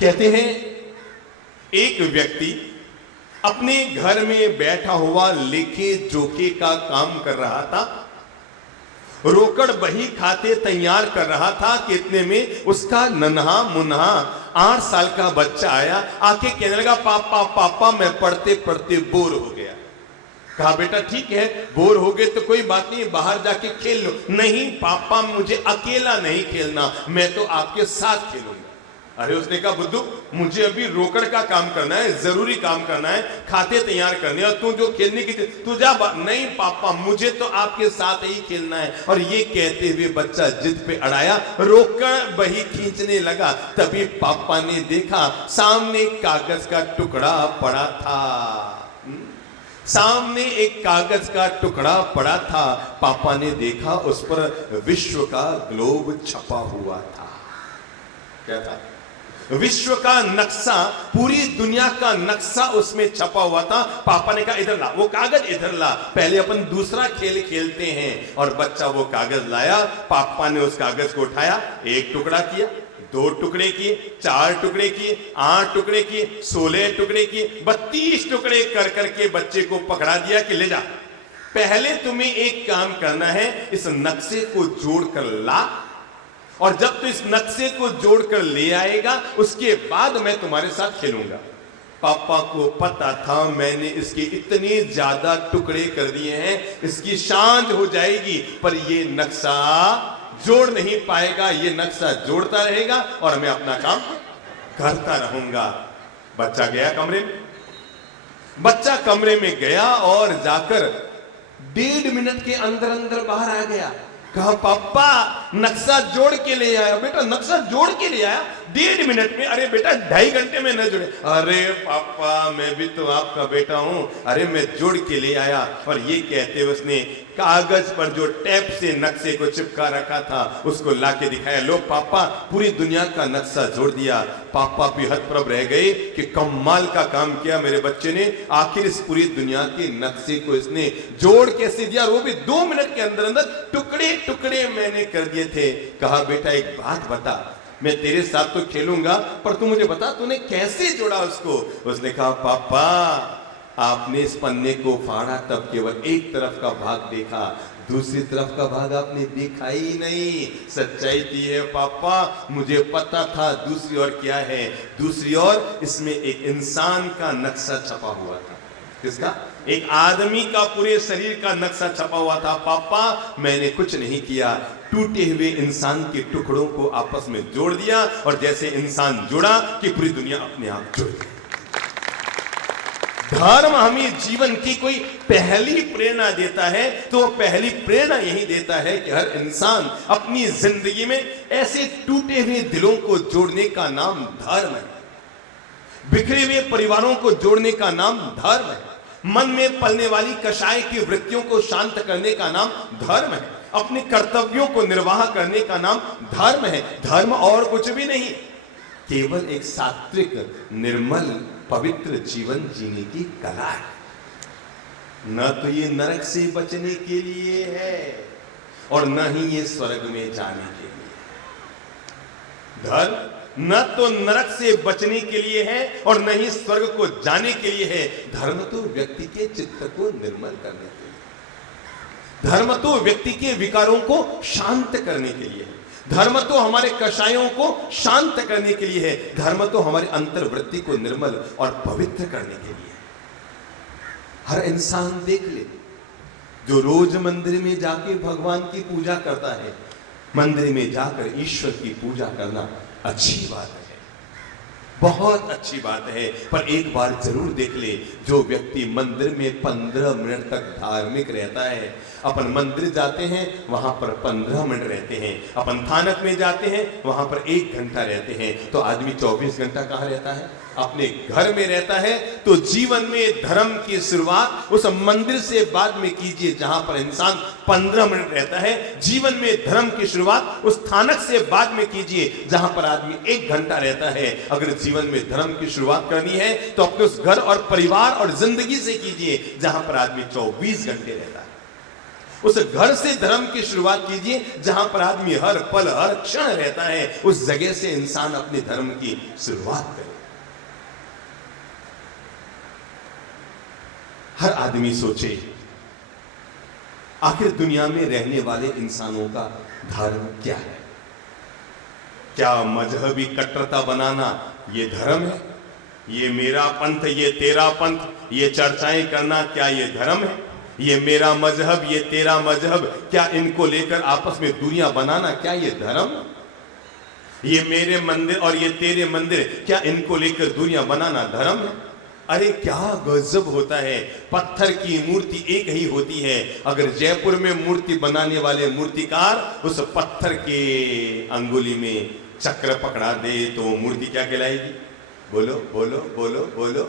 कहते हैं एक व्यक्ति अपने घर में बैठा हुआ लेखे जोखे का काम कर रहा था, रोकड़ बही खाते तैयार कर रहा था कि इतने में उसका नन्हा मुन्हा 8 साल का बच्चा आया। आके कहने लगा, पापा पापा मैं पढ़ते पढ़ते बोर हो गया। कहा, बेटा ठीक है, बोर हो गए तो कोई बात नहीं, बाहर जाके खेल लो। नहीं पापा, मुझे अकेला नहीं खेलना, मैं तो आपके साथ खेलूंगा। अरे उसने कहा, बुद्धू मुझे अभी रोकड़ का काम करना है, जरूरी काम करना है, खाते तैयार करने, और तू जो खेलने की तू जा। नहीं पापा, मुझे तो आपके साथ ही खेलना है। और ये कहते हुए बच्चा जिद पे अड़ाया, रोकड़ बही खींचने लगा। तभी पापा ने देखा सामने कागज का टुकड़ा पड़ा था। सामने एक कागज का टुकड़ा पड़ा था। पापा ने देखा उस पर विश्व का ग्लोब छपा हुआ था। क्या था? विश्व का नक्शा, पूरी दुनिया का नक्शा उसमें छपा हुआ था। पापा ने कहा, इधर ला वो कागज, इधर ला, पहले अपन दूसरा खेल खेलते हैं। और बच्चा वो कागज लाया। पापा ने उस कागज को उठाया, एक टुकड़ा किया, 2 टुकड़े किए, 4 टुकड़े किए, 8 टुकड़े किए, 16 टुकड़े किए, 32 टुकड़े कर करके बच्चे को पकड़ा दिया कि ले जा, पहले तुम्हें एक काम करना है, इस नक्शे को जोड़कर ला, और जब तू इस नक्शे को जोड़कर ले आएगा उसके बाद मैं तुम्हारे साथ खेलूंगा। पापा को पता था मैंने इसके इतने ज्यादा टुकड़े कर दिए हैं, इसकी सांझ हो जाएगी, पर ये नक्शा जोड़ नहीं पाएगा, ये नक्शा जोड़ता रहेगा और मैं अपना काम करता रहूंगा। बच्चा गया कमरे में। बच्चा कमरे में गया और जाकर 1.5 मिनट के अंदर अंदर बाहर आ गया। कहा, पापा नक्शा जोड़ के ले आया। बेटा नक्शा जोड़ के ले आया 1.5 मिनट में? अरे बेटा 2.5 घंटे में न जोड़े। अरे पापा मैं भी तो आपका बेटा हूं, अरे मैं जोड़ के ले आया। और ये कहते हुए उसने कागज पर जो टेप से नक्शे को चिपका रखा था उसको लाके दिखाया। लो पापा, पूरी दुनिया का नक्शा जोड़ दिया। पापा भी हतप्रभ रह गए कि कमाल का काम किया मेरे बच्चे ने, आखिर इस पूरी दुनिया के नक्शे को इसने जोड़ कैसे दिया, वो भी 2 मिनट के अंदर अंदर टुकड़े टुकड़े मैंने कर दिए थे। कहा, बेटा एक बात बता, मैं तेरे साथ तो खेलूंगा पर तू मुझे बता तूने कैसे जोड़ा उसको। उसने कहा, पापा आपने इस पन्ने को फाड़ा तब केवल एक तरफ का भाग देखा, दूसरी तरफ का भाग आपने देखा ही नहीं। सच्चाई थी है पापा, मुझे पता था दूसरी ओर क्या है। दूसरी ओर इसमें एक इंसान का नक्शा छपा हुआ था। किसका? एक आदमी का पूरे शरीर का नक्शा छपा हुआ था। पापा मैंने कुछ नहीं किया, टूटे हुए इंसान के टुकड़ों को आपस में जोड़ दिया, और जैसे इंसान जुड़ा कि पूरी दुनिया अपने आप जुड़ गई। धर्म हमें जीवन की कोई पहली प्रेरणा देता है तो पहली प्रेरणा यही देता है कि हर इंसान अपनी जिंदगी में ऐसे टूटे हुए दिलों को जोड़ने का नाम धर्म है। बिखरे हुए परिवारों को जोड़ने का नाम धर्म है। मन में पलने वाली कषाय की वृत्तियों को शांत करने का नाम धर्म है। अपने कर्तव्यों को निर्वाह करने का नाम धर्म है। धर्म और कुछ भी नहीं, केवल एक सात्विक निर्मल पवित्र जीवन जीने की कला है। न तो ये नरक से बचने के लिए है और न ही ये स्वर्ग में जाने के लिए। धर्म न तो नरक से बचने के लिए है और न ही स्वर्ग को जाने के लिए है। धर्म तो व्यक्ति के चित्त को निर्मल करने के लिए, धर्म तो व्यक्ति के विकारों को शांत करने के लिए है, धर्म तो हमारे कषायों को शांत करने के लिए है, धर्म तो हमारी अंतर्वृत्ति को निर्मल और पवित्र करने के लिए। हर इंसान देख ले जो रोज मंदिर में जाके भगवान की पूजा करता है, मंदिर में जाकर ईश्वर की पूजा करना अच्छी बात है, बहुत अच्छी बात है, पर एक बार जरूर देख ले जो व्यक्ति मंदिर में 15 मिनट तक धार्मिक रहता है, अपन मंदिर जाते हैं वहां पर 15 मिनट रहते हैं, अपन थानक में जाते हैं वहां पर 1 घंटा रहते हैं, तो आदमी 24 घंटा कहां रहता है? अपने घर में रहता है। तो जीवन में धर्म की शुरुआत उस मंदिर से बाद में कीजिए जहां पर इंसान 15 मिनट रहता है। जीवन में धर्म की शुरुआत उस थानक से बाद में कीजिए जहां पर आदमी 1 घंटा रहता है। अगर जीवन में धर्म की शुरुआत करनी है तो अपने उस घर और परिवार और जिंदगी से कीजिए जहां पर आदमी 24 घंटे रहता है। उस घर से धर्म की शुरुआत कीजिए जहां पर आदमी हर पल हर क्षण रहता है, उस जगह से इंसान अपने धर्म की शुरुआत करे। हर आदमी सोचे आखिर दुनिया में रहने वाले इंसानों का धर्म क्या है? क्या मजहबी कट्टरता बनाना ये धर्म है? ये मेरा पंथ, ये तेरा पंथ, ये चर्चाएं करना, क्या ये धर्म है? ये मेरा मजहब, ये तेरा मजहब, क्या इनको लेकर आपस में दूरियां बनाना, क्या ये धर्म? ये मेरे मंदिर और ये तेरे मंदिर, क्या इनको लेकर दूरियां बनाना धर्म है? अरे क्या गजब होता है। पत्थर की मूर्ति एक ही होती है। अगर जयपुर में मूर्ति बनाने वाले मूर्तिकार उस पत्थर के अंगुली में चक्र पकड़ा दे तो मूर्ति क्या कहलाएगी? बोलो बोलो बोलो बोलो,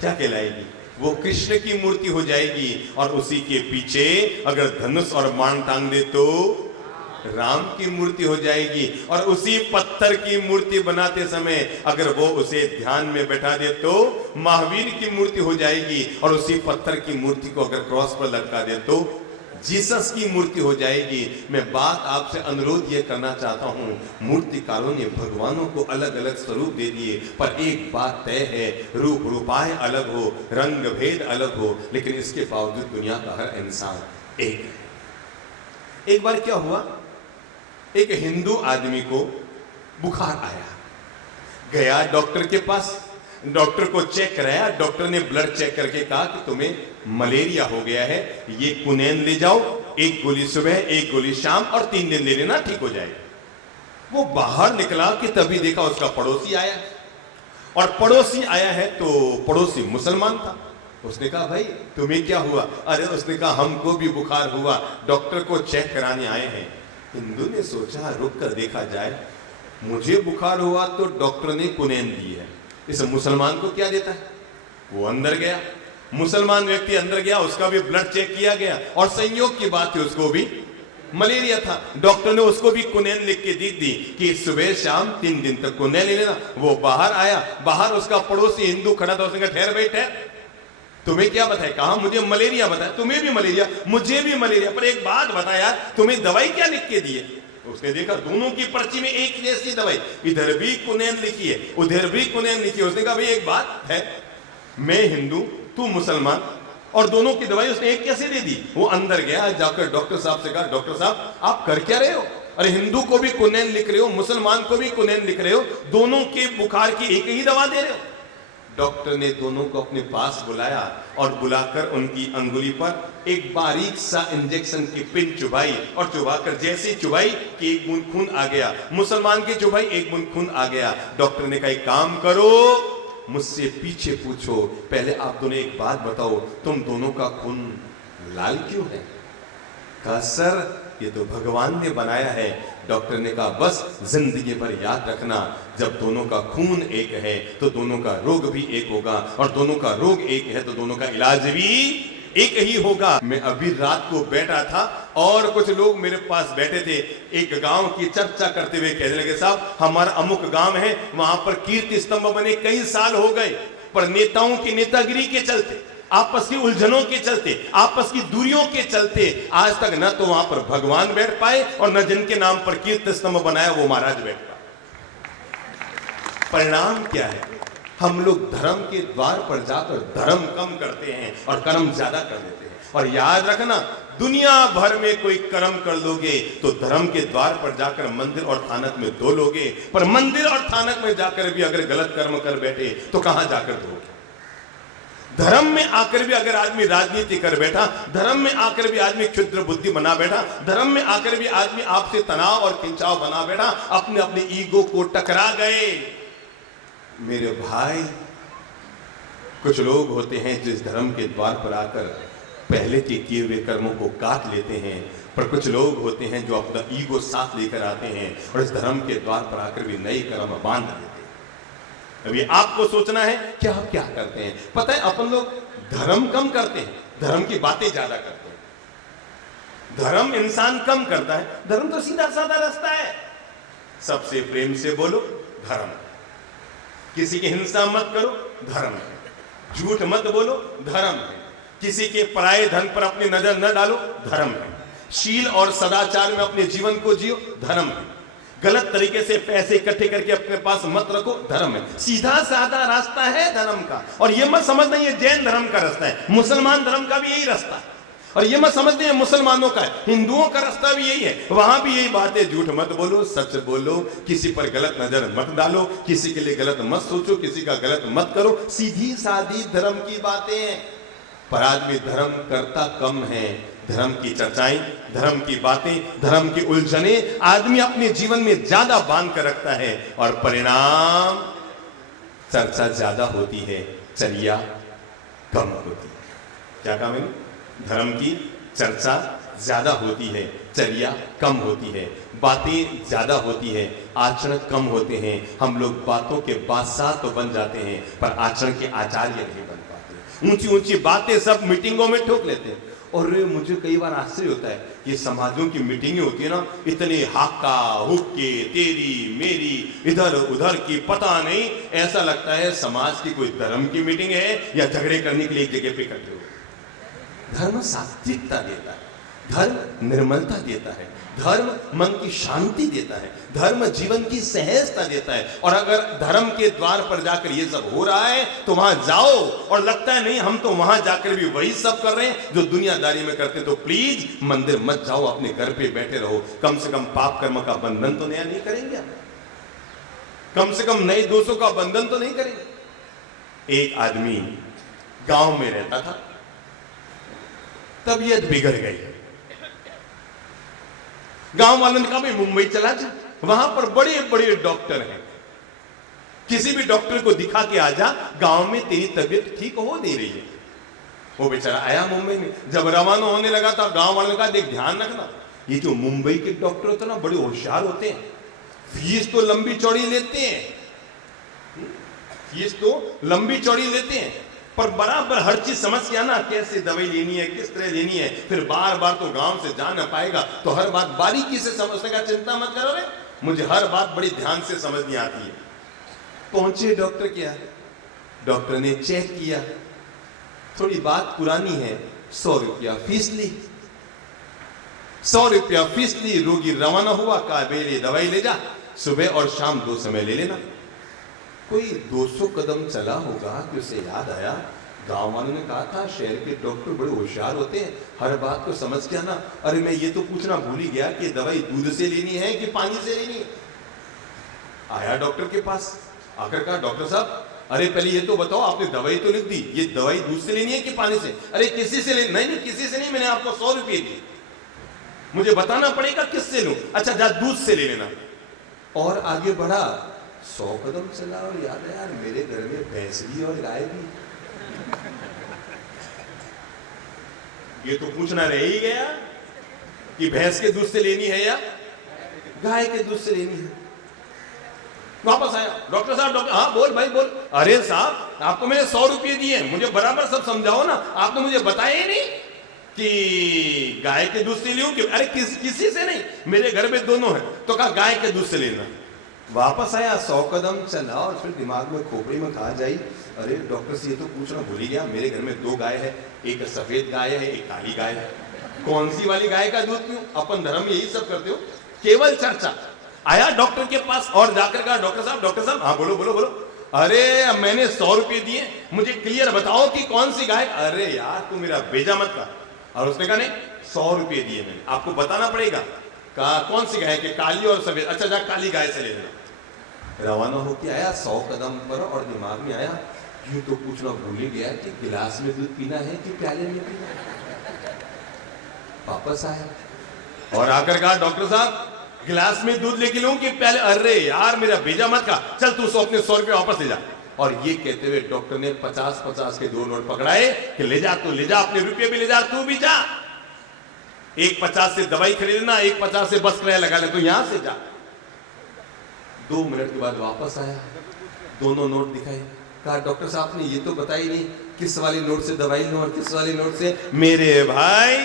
क्या कहलाएगी? वो कृष्ण की मूर्ति हो जाएगी। और उसी के पीछे अगर धनुष और बाण टांग दे तो राम की मूर्ति हो जाएगी। और उसी पत्थर की मूर्ति बनाते समय अगर वो उसे ध्यान में बैठा दे तो महावीर की मूर्ति हो जाएगी। और उसी पत्थर की मूर्ति को अगर क्रॉस पर लटका दे तो जीसस की मूर्ति हो जाएगी। मैं बात आपसे अनुरोध ये करना चाहता हूं, मूर्तिकारों ने भगवानों को अलग अलग स्वरूप दे दिए, पर एक बात तय है, रूप रूपाएं अलग हो, रंग भेद अलग हो, लेकिन इसके बावजूद दुनिया का हर इंसान एक है। एक बार क्या हुआ, एक हिंदू आदमी को बुखार आया, गया डॉक्टर के पास, डॉक्टर को चेक कराया। डॉक्टर ने ब्लड चेक करके कहा कि तुम्हें मलेरिया हो गया है, ये कुनैन ले जाओ, एक गोली सुबह एक गोली शाम और 3 दिन ले लेना, ठीक हो जाएगा। वो बाहर निकला कि तभी देखा उसका पड़ोसी आया, और पड़ोसी आया है तो पड़ोसी मुसलमान था। उसने कहा भाई तुम्हें क्या हुआ? अरे उसने कहा हमको भी बुखार हुआ, डॉक्टर को चेक कराने आए हैं। हिंदू ने सोचा रुक कर देखा जाए, मुझे बुखार हुआ तो डॉक्टर ने कुनैन दी है, इस मुसलमान को क्या देता है? वो अंदर गया, मुसलमान व्यक्ति अंदर गया, उसका भी ब्लड चेक किया गया, और संयोग की बात है उसको भी मलेरिया था। डॉक्टर ने उसको भी कुनैन लिख के दी कि सुबह शाम 3 दिन तक कुनैन ले लेना। वो बाहर आया, बाहर उसका पड़ोसी हिंदू खड़ा था, उसने कहा ठहर भाई ठहर, तुम्हें क्या बताया? कहा मुझे मलेरिया बताया। तुम्हें भी मलेरिया? मुझे भी मलेरिया, पर एक बात बता यार, तुम्हें दवाई क्या लिख के दी है? उसने देखा दोनों की पर्ची में एक जैसी दवाई, इधर भी कुनैन लिखी है उधर भी कुनैन लिखी है। उसने कहा भाई एक बात है, मैं हिंदू तू मुसलमान, और दोनों की दवाई उसने एक कैसे दे दी? वो अंदर गया, जाकर डॉक्टर साहब से कहा डॉक्टर साहब आप कर क्या रहे हो? अरे हिंदू को भी कुनैन लिख रहे हो, मुसलमान को भी कुनैन लिख रहे हो, दोनों के बुखार की एक ही दवा दे रहे हो। डॉक्टर ने दोनों को अपने पास बुलाया और बुलाकर उनकी अंगुली पर एक बारीक सा इंजेक्शन की पिन चुभाई, और चुभाकर जैसे चुभाई कि एक बूंद खून आ गया। मुसलमान की चुभाई, एक बूंद खून आ गया। डॉक्टर ने कहा एक काम करो, मुझसे पीछे पूछो, पहले आप दोनों एक बात बताओ, तुम दोनों का खून लाल क्यों है? कहा सर ये तो भगवान ने बनाया है। डॉक्टर ने कहा बस जिंदगी भर याद रखना, जब दोनों का खून एक है तो दोनों का रोग भी एक होगा, और दोनों का रोग एक है तो दोनों का इलाज भी एक ही होगा। मैं अभी रात को बैठा था और कुछ लोग मेरे पास बैठे थे, एक गांव की चर्चा करते हुए कहने लगे साहब हमारा अमुक गांव है, वहां पर कीर्ति स्तंभ बने कई साल हो गए, पर नेताओं की नेतागिरी के चलते, आपस की उलझनों के चलते, आपस की दूरियों के चलते आज तक न तो वहां पर भगवान बैठ पाए और न जिनके नाम पर कीर्ति स्तंभ बनाया वो महाराज बैठ पाए। परिणाम क्या है? हम लोग धर्म के द्वार पर जाकर धर्म कम करते हैं और कर्म ज्यादा कर देते हैं। और याद रखना, दुनिया भर में कोई कर्म कर लोगे तो धर्म के द्वार पर जाकर मंदिर और थानक में धो लोगे, पर मंदिर और थानक में जाकर भी अगर गलत कर्म कर बैठे तो कहां जाकर धोगे? धर्म में आकर भी अगर आदमी राजनीति कर बैठा, धर्म में आकर भी आदमी क्षुद्र बुद्धि बना बैठा, धर्म में आकर भी आदमी आपसे तनाव और खिंचाव बना बैठा, अपने अपने ईगो को टकरा गए। मेरे भाई, कुछ लोग होते हैं जो इस धर्म के द्वार पर आकर पहले के किए हुए कर्मों को काट लेते हैं, पर कुछ लोग होते हैं जो अपना ईगो साथ लेकर आते हैं और इस धर्म के द्वार पर आकर भी नए कर्म बांध देते हैं। अभी आपको सोचना है कि आप क्या करते हैं। पता है अपन लोग धर्म कम करते हैं, धर्म की बातें ज्यादा करते हैं। धर्म इंसान कम करता है, धर्म तो सीधा साधा रास्ता है। सबसे प्रेम से बोलो, धर्म। किसी की हिंसा मत करो, धर्म है। झूठ मत बोलो, धर्म है। किसी के पराये धन पर अपनी नजर न डालो, धर्म है। शील और सदाचार में अपने जीवन को जियो, धर्म है। गलत तरीके से पैसे इकट्ठे करके अपने पास मत रखो, धर्म है। सीधा साधा रास्ता है धर्म का। और ये मत समझना ये जैन धर्म का रास्ता है, मुसलमान धर्म का भी यही रास्ता है। और ये मत समझते हैं मुसलमानों का है, हिंदुओं का रास्ता भी यही है, वहां भी यही बात है। झूठ मत बोलो, सच बोलो, किसी पर गलत नजर मत डालो, किसी के लिए गलत मत सोचो, किसी का गलत मत करो। सीधी सादी धर्म की बातें हैं। पर आदमी धर्म करता कम है। धर्म की चर्चाएं, धर्म की बातें, धर्म की उलझने आदमी अपने जीवन में ज्यादा बांध कर रखता है और परिणाम चर्चा ज्यादा होती है, चर्या कम होती है। क्या कहा मैंने? धर्म की चर्चा ज्यादा होती है, चर्या कम होती है। बातें ज्यादा होती है, आचरण कम होते हैं। हम लोग बातों के बादशाह तो बन जाते हैं पर आचरण के आचार्य नहीं बन पाते। ऊंची ऊंची बातें सब मीटिंगों में ठोक लेते हैं। और मुझे कई बार आश्चर्य होता है, ये समाजों की मीटिंगें होती है ना, इतने हाका हुक्के, तेरी मेरी, इधर उधर की पता नहीं, ऐसा लगता है समाज की कोई धर्म की मीटिंग है या झगड़े करने के लिए एक जगह पे इकट्ठे हो। धर्म सात्विकता देता है, धर्म निर्मलता देता है, धर्म मन की शांति देता है, धर्म जीवन की सहजता देता है। और अगर धर्म के द्वार पर जाकर ये सब हो रहा है तो वहां जाओ और लगता है नहीं हम तो वहां जाकर भी वही सब कर रहे हैं जो दुनियादारी में करते, तो प्लीज मंदिर मत जाओ, अपने घर पे बैठे रहो। कम से कम पाप कर्म का बंधन तो नया नहीं करेंगे, कम से कम नए दोषों का बंधन तो नहीं करेंगे। एक आदमी गांव में रहता था, तबीयत बिगड़ गई। गांव वालों ने कहा भाई मुंबई चला जा, वहां पर बड़े बड़े डॉक्टर हैं, किसी भी डॉक्टर को दिखा के आ जा, गांव में तेरी तबीयत ठीक हो नहीं रही है। वो बेचारा आया मुंबई में। जब रवाना होने लगा था गांव वालों ने कहा देख ध्यान रखना, ये जो मुंबई के डॉक्टर होते हैं ना बड़े होशियार होते हैं, फीस तो लंबी चौड़ी लेते हैं, फीस तो लंबी चौड़ी लेते हैं, पर बराबर हर चीज समझ के आना, कैसे दवाई लेनी है, किस तरह लेनी है। फिर बार बार तो गांव से जा ना पाएगा, तो हर बात बारीकी से समझने का चिंता मत करो रे, मुझे हर बात बड़ी ध्यान से समझनी आती है। पहुंचे डॉक्टर के यहाँ, डॉक्टर ने चेक किया, थोड़ी बात पुरानी है, 100 रुपया फीस ली। 100 रुपया फीस ली, रोगी रवाना हुआ, कहा बेले दवाई ले जा, सुबह और शाम 2 समय ले लेना। कोई 200 कदम चला होगा कि उसे याद आया, गांव वालों ने कहा था शहर के डॉक्टर बड़े होशियार होते हैं, हर बात को समझ के आना। अरे मैं ये तो पूछना भूल ही गया कि दवाई दूध से लेनी है कि पानी से लेनी है। आया डॉक्टर के पास, आकर कहा डॉक्टर साहब अरे पहले ये तो बताओ, आपने दवाई तो लिख दी, ये दवाई दूध से लेनी है कि पानी से? अरे किसी से ले, नहीं किसी से नहीं, मैंने आपको 100 रुपये दिए, मुझे बताना पड़ेगा किससे लूं। अच्छा जा दूध से ले लेना। और आगे बढ़ा, 100 कदम चला और याद है यार मेरे घर में भैंस भी और गाय भी। ये तो पूछना रह ही गया कि भैंस के दूध से लेनी है या गाय के दूध से लेनी है। वापस आया, डॉक्टर साहब, डॉक्टर हाँ बोल भाई बोल। अरे साहब आपको मैंने 100 रुपये दिए, मुझे बराबर सब समझाओ ना, आपने मुझे बताया ही नहीं कि गाय के दूध से लूं कि अरे किसी से नहीं, मेरे घर में दोनों है, तो कहा गाय के दूध से लेना। वापस आया, 100 कदम चला और फिर दिमाग में खोपड़ी में कहा जाई, अरे डॉक्टर से ये तो पूछना भूल ही गया, मेरे घर में 2 गाय है, एक सफेद गाय है, एक काली गाय है, कौन सी वाली गाय का दूध पीऊं? अपन धर्म यही सब करते हो, केवल चर्चा। आया डॉक्टर के पास और जाकर कहा डॉक्टर साहब हाँ बोलो बोलो बोलो। अरे मैंने 100 रुपये दिए, मुझे क्लियर बताओ कि कौन सी गाय। अरे यार तू मेरा बेजा मत कर। और उसने कहा नहीं 100 रुपये दिए मैंने, आपको बताना पड़ेगा। कहा कौन सी गाय के? काली और सफेद। अच्छा जा काली गाय से ले लेना। रवाना होके आया 100 कदम पर और दिमाग में आया यूं तो पूछना भूल ही गया कि गिलास में दूध पीना है कि प्याले में पीना। वापस आया और आकर कहा डॉक्टर साहब गिलास में दूध लेके लूं कि प्याले? अरे यार मेरा भेजा मत खा, चल तू अपने 100 रुपये वापस ले जा। और ये कहते हुए डॉक्टर ने 50-50 के 2 नोट पकड़ाए कि ले जा तू, ले जा अपने रुपये भी ले जा, तू भी जा। एक 50 से दवाई खरीदना, एक 50 से बस किराया लगा ले, तो यहां से जा। 2 मिनट के बाद वापस आया, दोनों नोट दिखाए, कहा डॉक्टर साहब ने ये तो बताई नहीं किस वाले नोट से दवाई लूं और किस वाले नोट से। मेरे भाई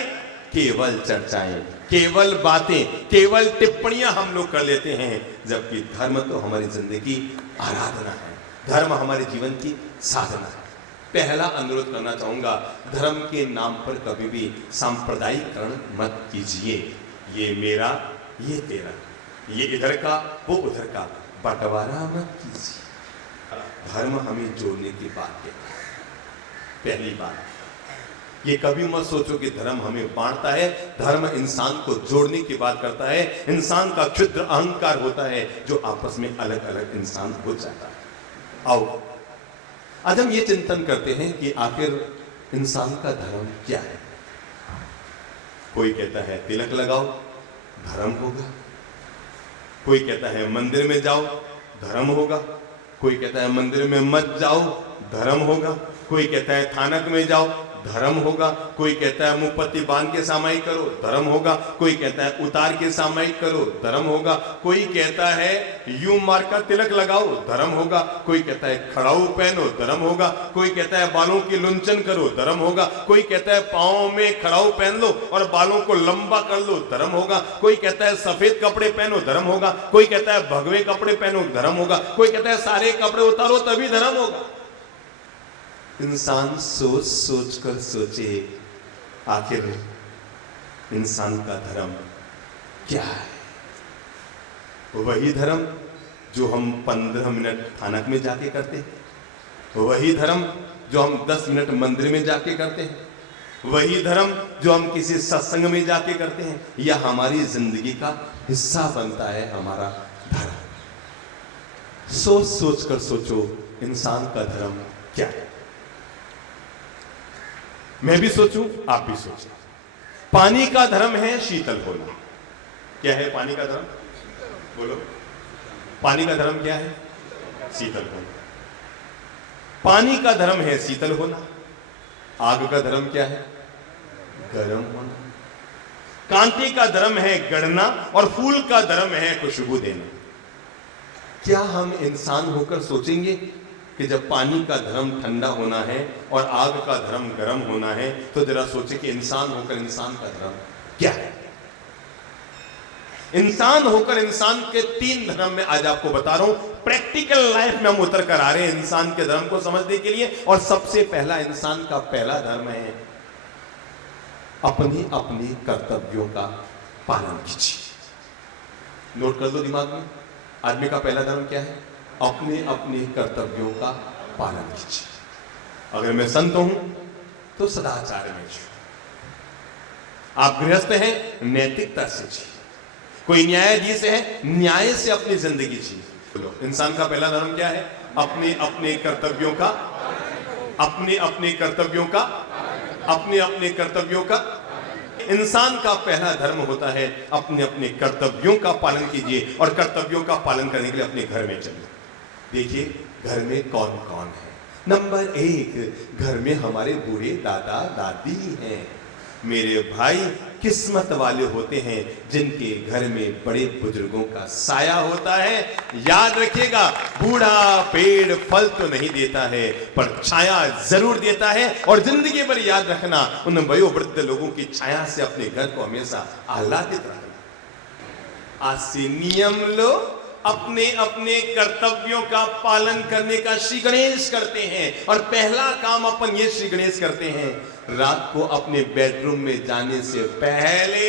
केवल चर्चाएं, केवल बातें, केवल टिप्पणियां हम लोग कर लेते हैं, जबकि धर्म तो हमारी जिंदगी आराधना है, धर्म हमारे जीवन की साधना है। पहला अनुरोध करना चाहूंगा, धर्म के नाम पर कभी भी सांप्रदायिकरण मत कीजिए। ये मेरा, ये तेरा, ये इधर का, वो उधर का, बंटवारा मत कीजिए। धर्म हमें जोड़ने की बात है। पहली बात, ये कभी मत सोचो कि धर्म हमें बांटता है। धर्म इंसान को जोड़ने की बात करता है। इंसान का क्षुद्र अहंकार होता है जो आपस में अलग अलग इंसान हो जाता है। आओ आज हम ये चिंतन करते हैं कि आखिर इंसान का धर्म क्या है। कोई कहता है तिलक लगाओ, धर्म होगा। कोई कहता है मंदिर में जाओ, धर्म होगा। कोई कहता है मंदिर में मत जाओ, धर्म होगा। कोई कहता है थानक में जाओ, धर्म होगा। कोई कहता है मुंहपत्ती बांध के सामायिक करो, धर्म होगा। कोई कहता है उतार के सामायिक करो, धर्म होगा। कोई कहता है यूं मार का तिलक लगाओ, धर्म होगा। कोई कहता है खड़ाऊ पहनो, धर्म होगा। कोई कहता है बालों की लुंचन करो, धर्म होगा। कोई कहता है पांव में खड़ाऊ पहन लो और बालों को लंबा कर लो, धर्म होगा। कोई कहता है सफेद कपड़े पहनो, धर्म होगा। कोई कहता है भगवे कपड़े पहनो, धर्म होगा। कोई कहता है सारे कपड़े उतारो तभी धर्म होगा। इंसान सोच सोच कर सोचे आखिर इंसान का धर्म क्या है। वही धर्म जो हम 15 मिनट थानक में जाके करते हैं, वही धर्म जो हम 10 मिनट मंदिर में जाके करते हैं, वही धर्म जो हम किसी सत्संग में जाके करते हैं, या हमारी जिंदगी का हिस्सा बनता है हमारा धर्म। सोच सोच कर सोचो इंसान का धर्म क्या है। मैं भी सोचूं, आप भी सोचें। पानी का धर्म है शीतल होना। क्या है पानी का धर्म? बोलो, पानी का धर्म क्या है? शीतल होना। पानी का धर्म है शीतल होना। आग का धर्म क्या है? गर्म होना। कांटे का धर्म है गढ़ना और फूल का धर्म है खुशबू देना। क्या हम इंसान होकर सोचेंगे कि जब पानी का धर्म ठंडा होना है और आग का धर्म गर्म होना है, तो जरा सोचे कि इंसान होकर इंसान का धर्म क्या है। इंसान होकर इंसान के 3 धर्म में आज आपको बता रहा हूं। प्रैक्टिकल लाइफ में हम उतर कर आ रहे हैं इंसान के धर्म को समझने के लिए। और सबसे पहला इंसान का पहला धर्म है अपनी अपनी कर्तव्यों का पालन कीजिए। नोट कर लो दिमाग में, आदमी का पहला धर्म क्या है? अपने अपने कर्तव्यों का पालन कीजिए। अगर मैं संत हूं तो सदाचार में जिए। आप गृहस्थ हैं, नैतिकता से जिए। कोई न्यायाधीश है, न्याय से अपनी जिंदगी जिए। बोलो, इंसान का पहला धर्म क्या है? अपने अपने कर्तव्यों का, अपने अपने कर्तव्यों का, अपने अपने कर्तव्यों का। इंसान का पहला धर्म होता है अपने अपने कर्तव्यों का पालन कीजिए। और कर्तव्यों का पालन करने के लिए अपने घर में चलिए। देखिए घर में कौन कौन है। नंबर 1, घर में हमारे बूढ़े दादा दादी हैं। मेरे भाई किस्मत वाले होते हैं जिनके घर में बड़े बुजुर्गों का साया होता है। याद रखिएगा, बूढ़ा पेड़ फल तो नहीं देता है पर छाया जरूर देता है। और जिंदगी भर याद रखना, उन वयोवृद्ध लोगों की छाया से अपने घर को हमेशा आह्लादित रखना। आज से नियम लो, अपने अपने कर्तव्यों का पालन करने का श्री गणेश करते हैं। और पहला काम अपन ये श्री गणेश करते हैं, रात को अपने बेडरूम में जाने से पहले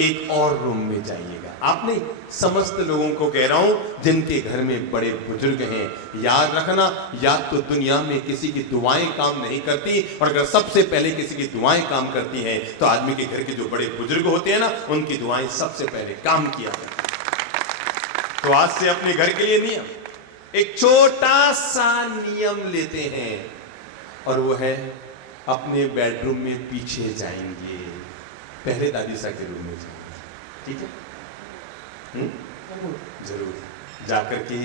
एक और रूम में जाइएगा। आप नहीं, समस्त लोगों को कह रहा हूं जिनके घर में बड़े बुजुर्ग हैं। याद रखना, या तो दुनिया में किसी की दुआएं काम नहीं करती, और अगर सबसे पहले किसी की दुआएं काम करती हैं तो आदमी के घर के जो बड़े बुजुर्ग होते हैं ना, उनकी दुआएं सबसे पहले काम किया करती। तो आज से अपने घर के लिए नियम, एक छोटा सा नियम लेते हैं, और वो है अपने बेडरूम में पीछे जाएंगे, पहले दादी सा के रूम में जाएंगे। ठीक है? जरूर जाकर के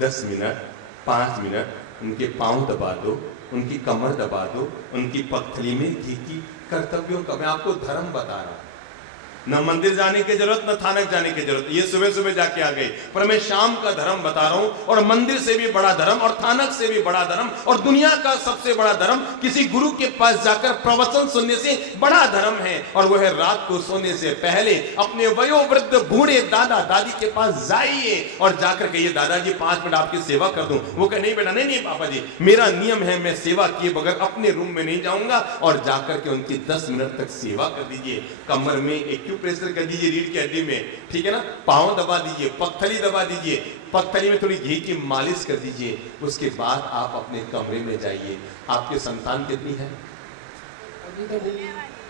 10 मिनट 5 मिनट उनके पांव दबा दो, उनकी कमर दबा दो, उनकी पगथली में घी की कर्तव्यों का, मैं आपको धर्म बता रहा हूं। न मंदिर जाने की जरूरत, न थानक जाने की जरूरत। ये सुबह सुबह जाके आ गए, पर मैं शाम का धर्म बता रहा हूं। और मंदिर से भी बड़ा धर्म और थानक से भी बड़ा धर्म और दुनिया का सबसे बड़ा धर्म किसी गुरु के पास जाकर प्रवचन सुनने से बड़ा धर्म है। और वह है रात को सोने से पहले अपने वयोवृद्ध बूढ़े दादा दादी के पास जाइए और जाकर कहिए, दादाजी 5 मिनट आपकी सेवा कर दूं। वो कहे, नहीं बेटा, नहीं नहीं पापा जी, मेरा नियम है, मैं सेवा किए बगैर अपने रूम में नहीं जाऊंगा। और जाकर के उनकी 10 मिनट तक सेवा कर दीजिए। कमर में एक्यूप्रेशर कर दीजिए, रीढ़ की हड्डी में, ठीक है ना, पांव दबा दीजिए, पगथली दबा दीजिए, पगथली में थोड़ी घी की मालिश कर दीजिए। उसके बाद आप अपने कमरे में जाइए। आपकी संतान कितनी है?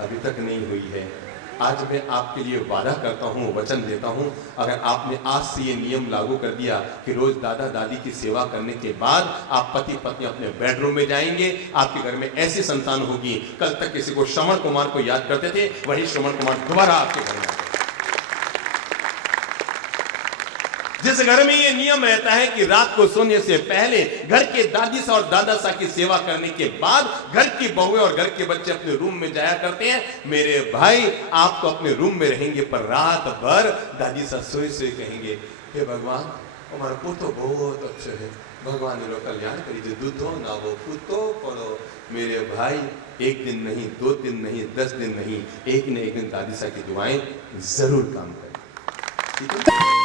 अभी तक नहीं हुई है। आज मैं आपके लिए वादा करता हूं, वचन देता हूं, अगर आपने आज से ये नियम लागू कर दिया कि रोज दादा दादी की सेवा करने के बाद आप पति पत्नी अपने बेडरूम में जाएंगे, आपके घर में ऐसी संतान होगी। कल तक किसी को श्रवण कुमार को याद करते थे, वही श्रवण कुमार दोबारा आपके घर में। जिस घर में ये नियम रहता है कि रात को सोने से पहले घर के दादी सा और दादा सा की सेवा करने के बाद घर की बहुएं और घर के बच्चे अपने रूम में जाया करते हैं, मेरे भाई आप तो अपने रूम में रहेंगे, पर रात भर दादी सा सोए सोए कहेंगे, हे भगवान, हमारा पुतो बहुत अच्छे है, भगवान ने कल्याण करिए, दूधो ना वो पुतो पड़ो। मेरे भाई, एक दिन नहीं, 2 दिन नहीं, 10 दिन नहीं, एक न एक दिन दादी सा की दुआएं जरूर काम करें, ठीक है।